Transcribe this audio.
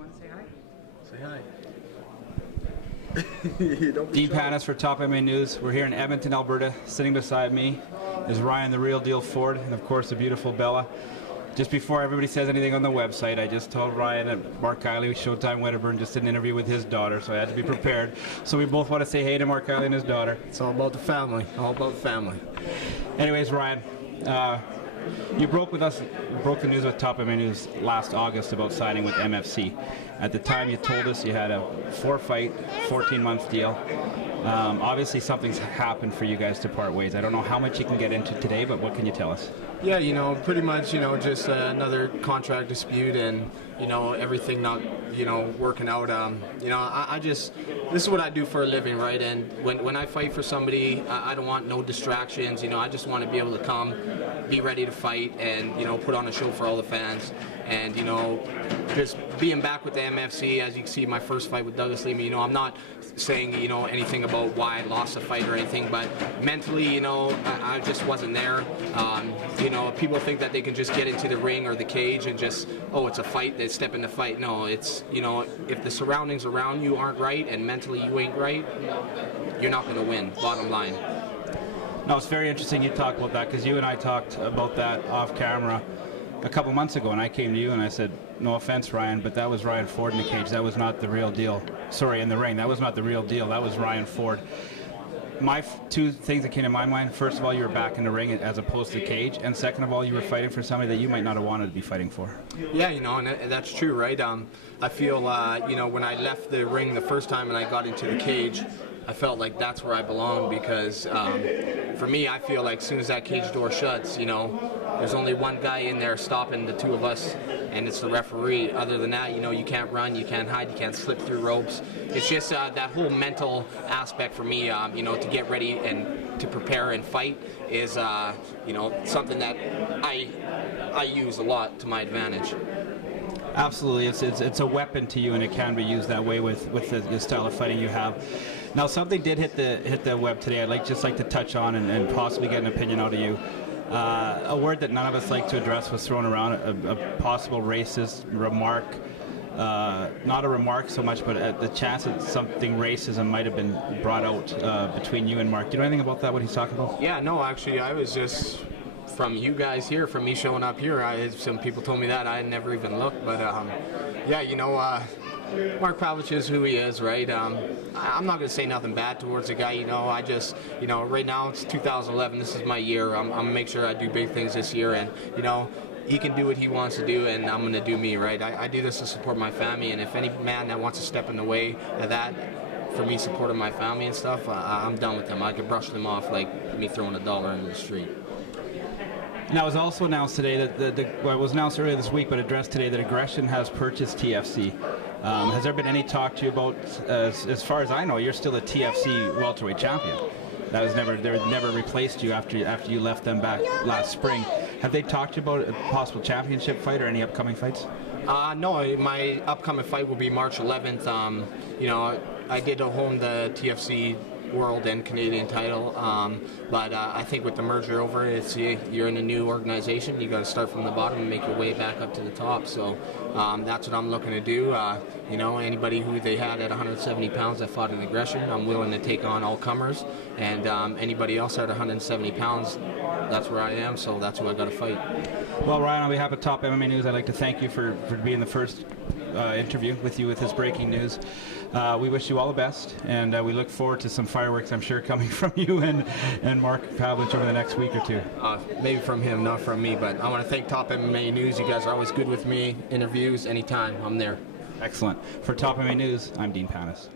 want to say hi? Say hi. DeanPanas for Topmmanews News. We're here in Edmonton, Alberta. Sitting beside me is Ryan, the real deal Ford, and of course the beautiful Bella. Just before everybody says anything on the website, I just told Ryan that Mark Kiley, Showtime Wedderburn, just did an interview with his daughter, so I had to be prepared. So we both want to say hey to Mark Kiley and his daughter. It's all about the family. All about the family. Anyways, Ryan, you broke the news with Topmmanews last August about signing with MFC. At the time, you told us you had a 4-fight, 14-month deal. Obviously, something's happened for you guys to part ways. I don't know how much you can get into today, but what can you tell us? Yeah, pretty much, just another contract dispute and, everything not, working out. This is what I do for a living, right? And when I fight for somebody, I don't want no distractions. I just want to be able to come, be ready to fight, and, put on a show for all the fans. And, just being back with the MFC, as you can see, my first fight with Douglas Lima, I'm not saying, anything about why I lost the fight or anything, but mentally, I just wasn't there. People think that they can just get into the ring or the cage and just, oh, it's a fight, they step in the fight. No, it's, if the surroundings around you aren't right and mentally you ain't right, you're not going to win, bottom line. No, it's very interesting you talk about that, because you and I talked about that off camera a couple months ago, and I came to you and I said, no offense, Ryan, but that was Ryan Ford in the cage. That was not the real deal. Sorry, in the ring. That was not the real deal. That was Ryan Ford. My two things that came to my mind, first of all, you were back in the ring as opposed to the cage, and second of all, you were fighting for somebody that you might not have wanted to be fighting for. Yeah, and that's true, right? I feel, when I left the ring the first time and I got into the cage, I felt like that's where I belong, because for me, I feel like as soon as that cage door shuts, there's only one guy in there stopping the two of us, and it's the referee. Other than that, you can't run, you can't hide, you can't slip through ropes. It's just that whole mental aspect for me, to get ready and to prepare and fight is, something that I use a lot to my advantage. Absolutely, it's a weapon to you, and it can be used that way with the style of fighting you have. Now, something did hit the web today. I'd just like to touch on and possibly get an opinion out of you. A word that none of us like to address was thrown around, a possible racist remark. Not a remark so much, but the chance that something racism might have been brought out between you and Mark. Do you know anything about that, what he's talking about? Yeah, no, actually, I was just, from you guys here, from me showing up here, some people told me that. I had never even looked, but yeah, Mark Pavlich is who he is, right? I'm not going to say nothing bad towards the guy, I just, right now it's 2011, this is my year. I'm going to make sure I do big things this year, and, he can do what he wants to do, and I'm going to do me, right? I do this to support my family, and if any man that wants to step in the way of that, for me supporting my family and stuff, I'm done with them. I could brush them off like me throwing $1 into the street. Now, it was also announced today that, well, it was announced earlier this week, but addressed today, that Aggression has purchased TFC. Has there been any talk to you about, as far as I know, you're still a TFC welterweight champion. That was never replaced you after you left them back last spring. Have they talked to you about a possible championship fight or any upcoming fights? No, my upcoming fight will be March 11th. I did hone the TFC world and Canadian title, but I think with the merger over, you're in a new organization. You got to start from the bottom and make your way back up to the top. So that's what I'm looking to do. Anybody who they had at 170 pounds that fought in Aggression, I'm willing to take on all comers, and anybody else at 170 pounds, that's where I am. So that's who I got to fight. Well, Ryan, on behalf of Topmmanews, I'd like to thank you for being the first interview with you with this breaking news. We wish you all the best, and we look forward to some fireworks, I'm sure, coming from you and Mark Pavlich over the next week or two. Maybe from him, not from me, but I want to thank Topmmanews. You guys are always good with me. Interviews, anytime, I'm there. Excellent. For Topmmanews, I'm DeanPanas.